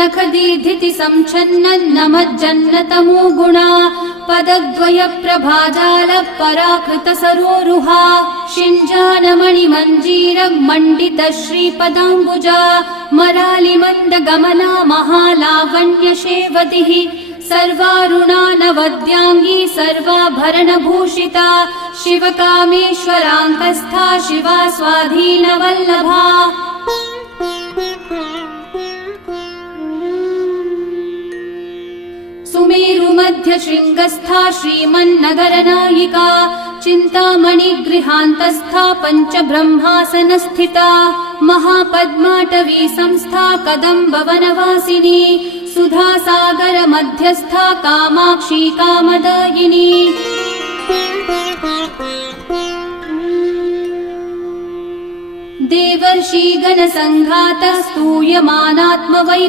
नखदीधिति संच्छन्नन्नमज्जन्नतमो गुणा पदद्वय प्रभाजाल पराकृत सरोरुहा शिञ्जानमणिमञ्जीर मण्डित श्रीपदाम्बुजा मरालिमन्द गमना महालावण्यशेवतिः सर्वारुणा नवद्यांगी सर्वाभरणभूषिता शिवकामेश्वरान्तस्था शिवा स्वाधीनवल्लभा सुमेरुमध्यशृङ्गस्था श्रीमन्नगरनायिका चिन्तामणिगृहान्तस्था पञ्चब्रह्मासनस्थिता महापद्माटवी संस्था कदम्बवनवासिनी सुधासागर मध्यस्था कामाक्षी कामदायिनी देवर्षिगणसङ्घातः स्तूयमानात्मवै